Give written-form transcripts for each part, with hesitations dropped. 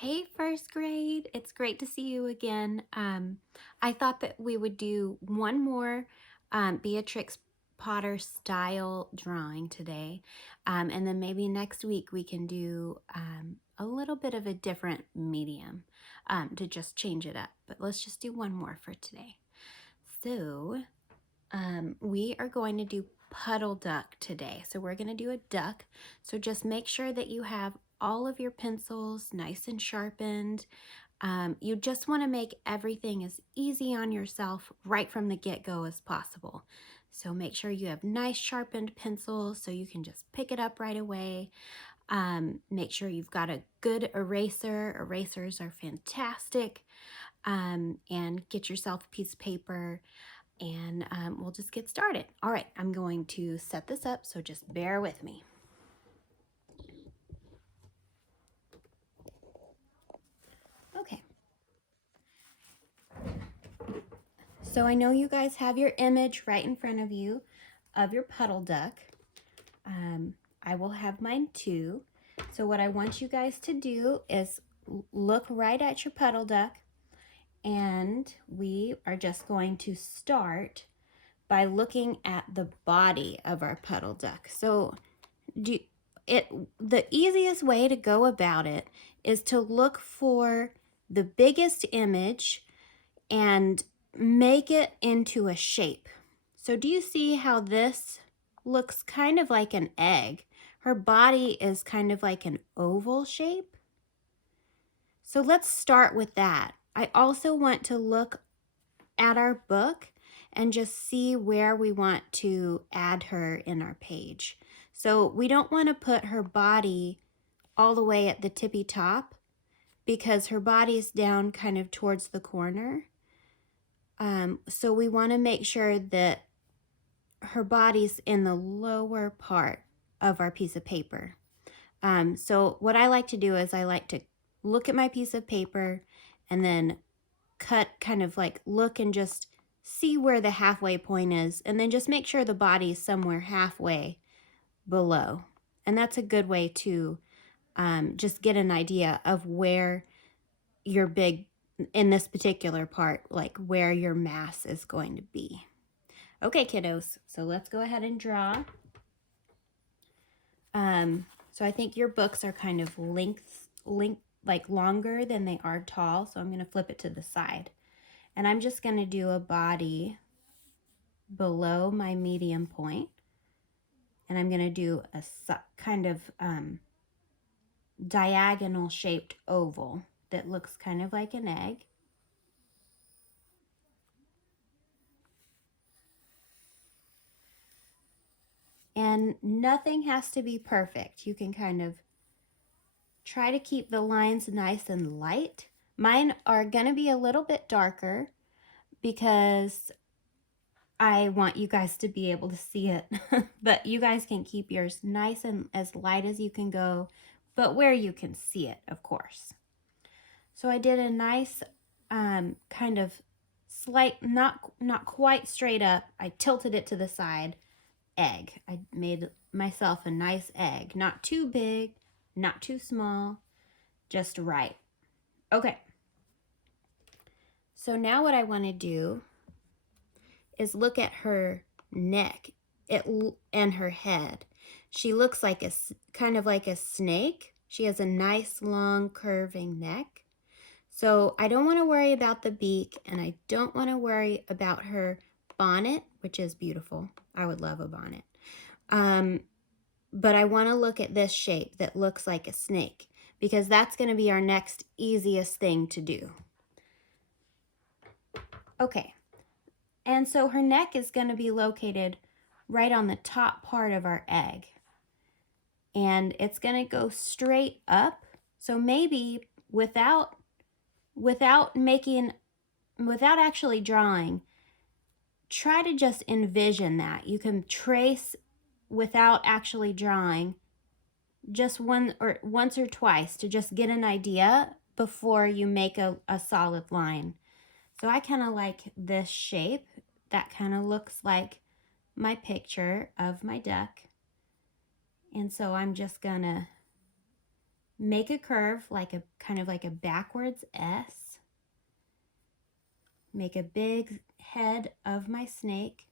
Hey, first grade. It's great to see you again. I thought that we would do one more Beatrix Potter style drawing today. And then maybe next week we can do a little bit of a different medium to just change it up. But let's just do one more for today. So we are going to do puddle duck today. So we're going to do a duck. So just make sure that you have all of your pencils nice and sharpened. You just want to make everything as easy on yourself right from the get-go as possible. So make sure you have nice sharpened pencils so you can just pick it up right away. Make sure you've got a good eraser. Erasers are fantastic. And get yourself a piece of paper and we'll just get started. All right, I'm going to set this up, so just bear with me. Okay. So I know you guys have your image right in front of you of your puddle duck. I will have mine too. So what I want you guys to do is look right at your puddle duck, and we are just going to start by looking at the body of our puddle duck. So the easiest way to go about it is to look for the biggest image and make it into a shape. So do you see how this looks kind of like an egg? Her body is kind of like an oval shape. So let's start with that. I also want to look at our book and just see where we want to add her in our page. So we don't want to put her body all the way at the tippy top because her body's down kind of towards the corner. So we want to make sure that her body's in the lower part of our piece of paper. So what I like to do is I like to look at my piece of paper and then cut, kind of like look and just see where the halfway point is, and then just make sure the body is somewhere halfway below. And that's a good way to just get an idea of where your big, in this particular part, like where your mass is going to be. Okay, kiddos, so let's go ahead and draw. So I think your books are kind of like longer than they are tall, so I'm going to flip it to the side. And I'm just going to do a body below my medium point. And I'm going to do a kind of diagonal shaped oval that looks kind of like an egg. And nothing has to be perfect. You can kind of try to keep the lines nice and light. Mine are going to be a little bit darker because I want you guys to be able to see it. But you guys can keep yours nice and as light as you can go, but where you can see it, of course. So I did a nice kind of slight, not quite straight up. I tilted it to the side egg. I made myself a nice egg. Not too big, not too small, just right. Okay. So now what I want to do is look at her neck and her head. She looks like a kind of like a snake. She has a nice long curving neck. So I don't want to worry about the beak, and I don't want to worry about her bonnet, which is beautiful. I would love a bonnet. But I want to look at this shape that looks like a snake because that's going to be our next easiest thing to do. Okay, and so her neck is going to be located right on the top part of our egg. And it's going to go straight up. So maybe without actually drawing, try to just envision that. You can trace without actually drawing just once or twice to just get an idea before you make a solid line. So I kind of like this shape. That kind of looks like my picture of my duck. And so I'm just gonna make a curve like a kind of like a backwards S. Make a big head of my snake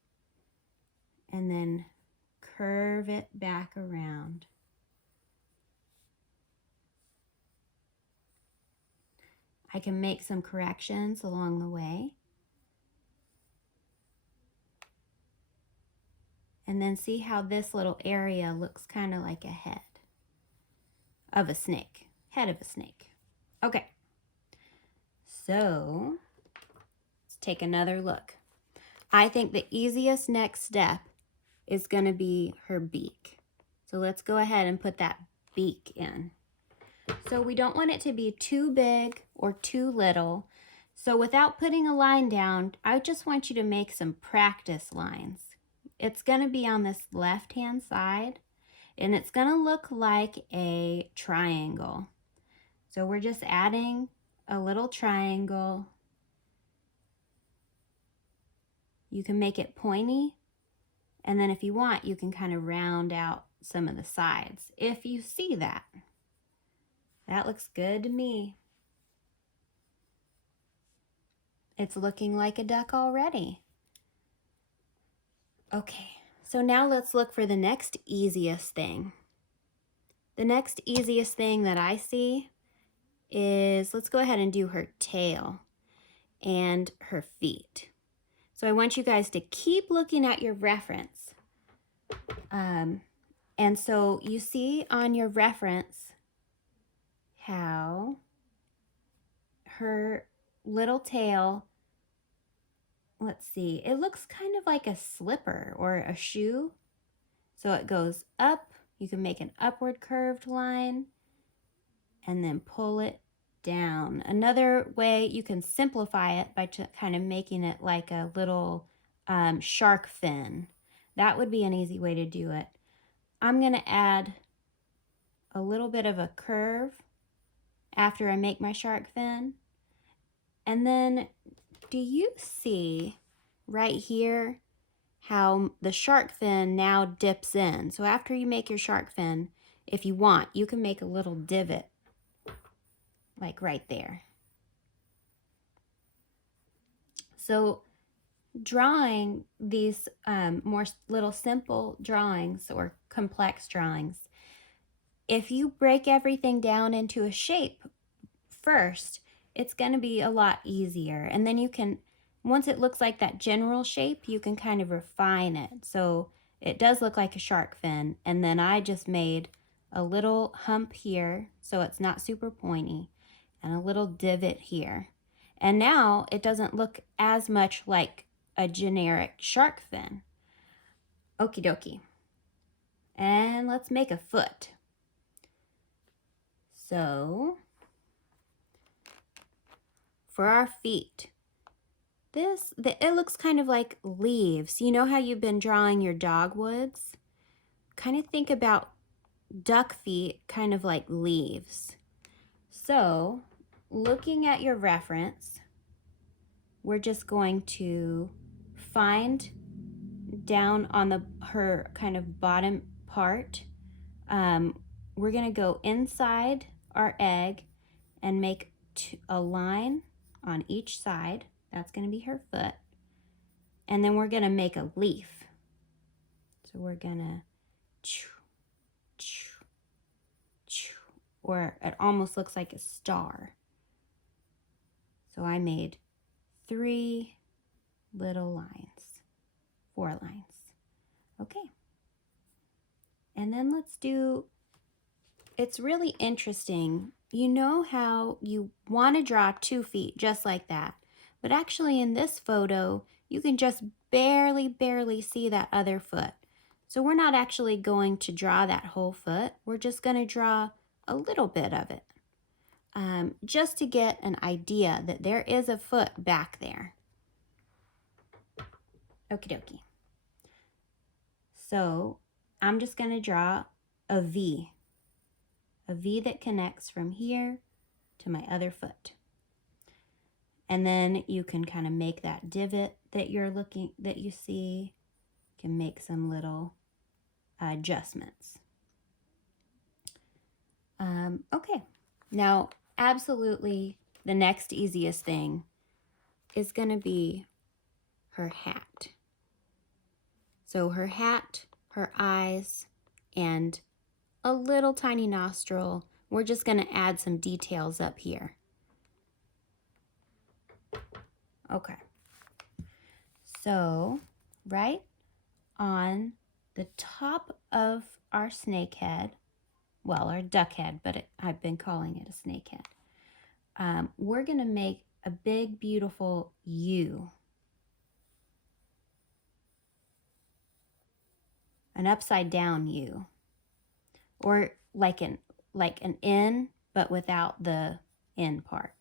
and then curve it back around. I can make some corrections along the way. And then see how this little area looks kind of like a head of a snake. Head of a snake. Okay. So let's take another look. I think the easiest next step is going to be her beak. So let's go ahead and put that beak in. So we don't want it to be too big or too little. So without putting a line down, I just want you to make some practice lines. It's going to be on this left-hand side, and it's going to look like a triangle. So we're just adding a little triangle. You can make it pointy, and then if you want, you can kind of round out some of the sides. If you see that. That looks good to me. It's looking like a duck already. Okay, so now let's look for the next easiest thing. The next easiest thing that I see is, let's go ahead and do her tail and her feet. So I want you guys to keep looking at your reference. And so you see on your reference how her little tail, let's see, it looks kind of like a slipper or a shoe. So it goes up, you can make an upward curved line and then pull it down. Another way you can simplify it by kind of making it like a little shark fin. That would be an easy way to do it. I'm going to add a little bit of a curve after I make my shark fin. And then do you see right here how the shark fin now dips in? So after you make your shark fin, if you want, you can make a little divot like right there. So drawing these more little simple drawings or complex drawings, if you break everything down into a shape first, it's going to be a lot easier. And then you can, once it looks like that general shape, you can kind of refine it. So it does look like a shark fin. And then I just made a little hump here so it's not super pointy, and a little divot here. And now it doesn't look as much like a generic shark fin. Okie dokie. And let's make a foot. So for our feet, it looks kind of like leaves. You know how you've been drawing your dogwoods? Kind of think about duck feet kind of like leaves. So looking at your reference, we're just going to find down on her kind of bottom part. We're going to go inside our egg and make a line on each side. That's going to be her foot. And then we're going to make a leaf. So we're going to, or it almost looks like a star. So I made 3 little lines, 4 lines. Okay. And then let's do, it's really interesting. You know how you want to draw 2 feet just like that, but actually in this photo, you can just barely see that other foot. So we're not actually going to draw that whole foot. We're just going to draw a little bit of it, just to get an idea that there is a foot back there. Okie dokie. So I'm just going to draw a V that connects from here to my other foot. And then you can kind of make that divot that you see. You can make some little adjustments. Okay, now absolutely the next easiest thing is going to be her hat. So her hat, her eyes, and a little tiny nostril. We're just going to add some details up here. Okay. So right on the top of our snake head, well, our duck head, but I've been calling it a snake head. We're going to make a big, beautiful U. An upside down U. Or like an N, but without the N part.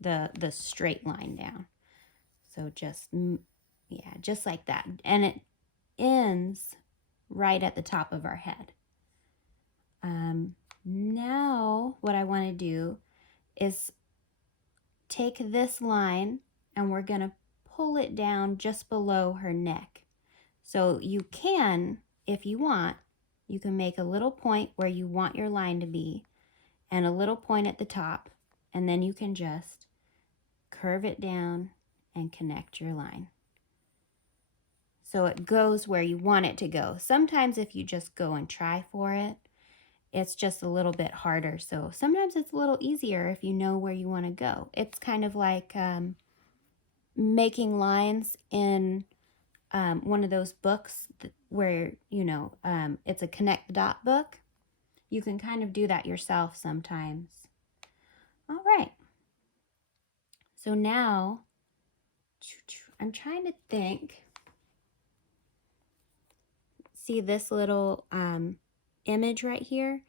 The straight line down. So just, yeah, just like that. And it ends right at the top of our head. Now what I want to do is take this line and we're going to pull it down just below her neck. So you can, if you want, you can make a little point where you want your line to be and a little point at the top, and then you can just curve it down and connect your line. So it goes where you want it to go. Sometimes if you just go and try for it, it's just a little bit harder. So sometimes it's a little easier if you know where you want to go. It's kind of like making lines in one of those books where, you know, it's a connect the dot book. You can kind of do that yourself sometimes. All right. So now I'm trying to think. See this little image right here?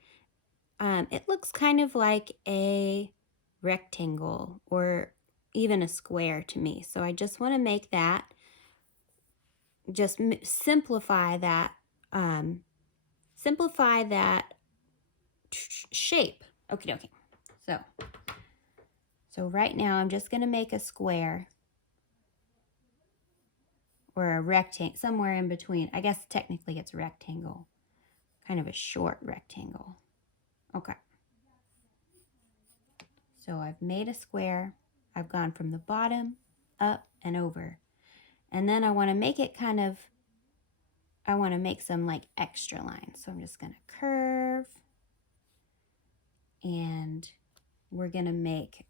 It looks kind of like a rectangle or even a square to me. So I just want to make that, just simplify that shape. Okie dokie. So right now I'm just going to make a square or a rectangle, somewhere in between. I guess technically it's a rectangle, kind of a short rectangle. Okay. So I've made a square. I've gone from the bottom up and over. And then I want to make it kind of, I want to make some like extra lines. So I'm just going to curve and we're going to make,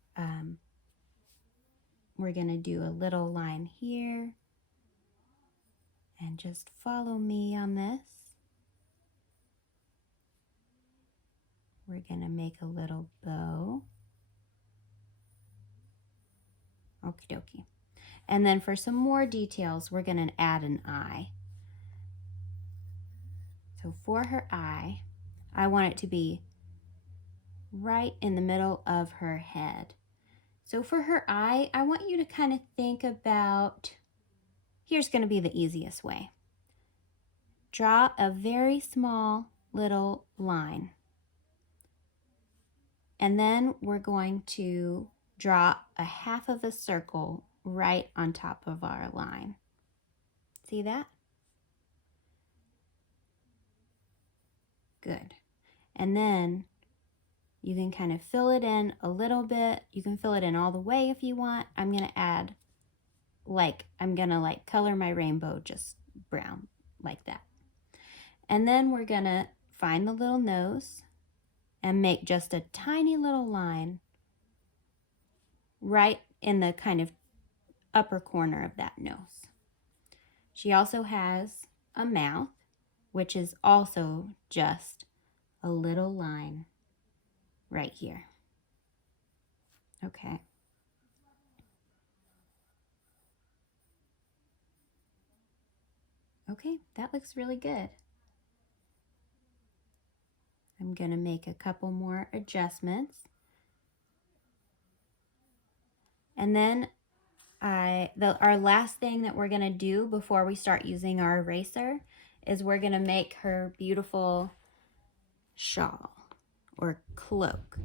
we're going to do a little line here and just follow me on this. We're going to make a little bow. Okie dokie. And then for some more details, we're going to add an eye. So for her eye, I want it to be right in the middle of her head. So for her eye, I want you to kind of think about, here's going to be the easiest way. Draw a very small little line. And then we're going to draw a half of a circle right on top of our line. See that? Good. And then you can kind of fill it in a little bit. You can fill it in all the way if you want. I'm going to add, I'm going to color my rainbow just brown like that. And then we're going to find the little nose and make just a tiny little line right in the kind of upper corner of that nose. She also has a mouth, which is also just a little line right here. Okay. Okay, that looks really good. I'm going to make a couple more adjustments. And then our last thing that we're going to do before we start using our eraser is we're going to make her beautiful shawl or cloak.